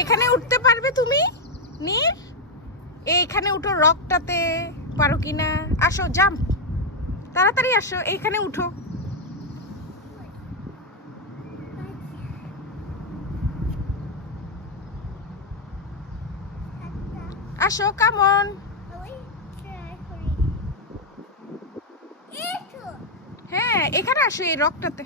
এখানে উঠতে পারবে তুমি নীর? এইখানে উঠো, রকটাতে পারো কিনা? আসো, জাম্প, তাড়াতাড়ি আসো, এইখানে উঠো। আসো, কামন। হ্যাঁ, এখানে আসো, এই রকটাতে।